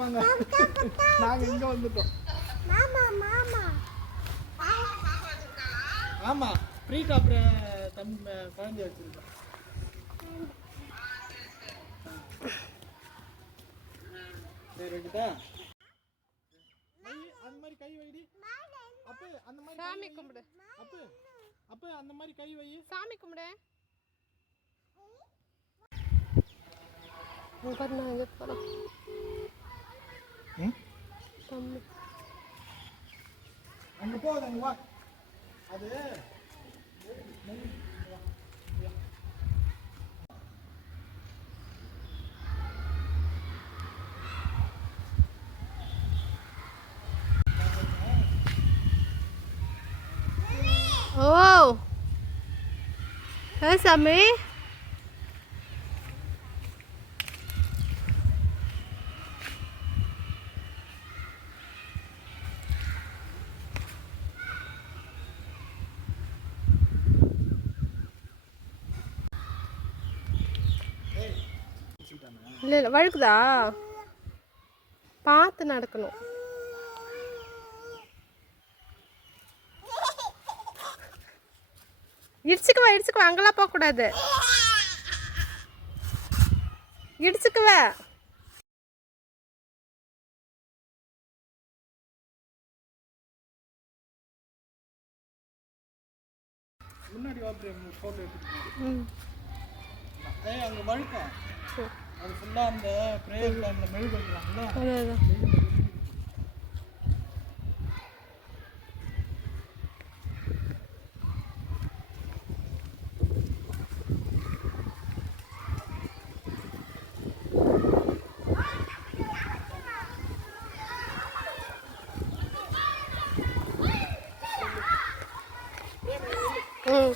நாங்க இங்க வந்துட்டோம். மாமா மாமா. ஆமா ப்ரீ காப்ர தம் குழந்தை வச்சிருக்கோம். சரி வைக்கிட்டா வை, அந்த மாதிரி கை வைடி. அப்ப அந்த மாதிரி சாமி. கும்பிடு. அப்ப அப்ப அந்த மாதிரி கை வை சாமி கும்பிடு. பாரு நான் எங்க போறோம் ம்? தம்பி அங்க போகுது அங்க வா அது ஓ ஏ சாமி இல்லை இல்லை வழுக்குதா? பார்த்து நடக்கணும். இடிச்சுக்குவா இடிச்சுக்குவா அங்கெல்லாம் போகக்கூடாது. இடிச்சுக்குவ. முன்னாடி வா பிரேம் ஃபோட்டோ எடுத்துட்டு ம். ஏய் அங்க வழுக்கம் சரி. அது ஃபுல்லா அந்த ப்ரேயர் டைம்ல மெழுகு வைக்கலாம்ல அதான் ம்.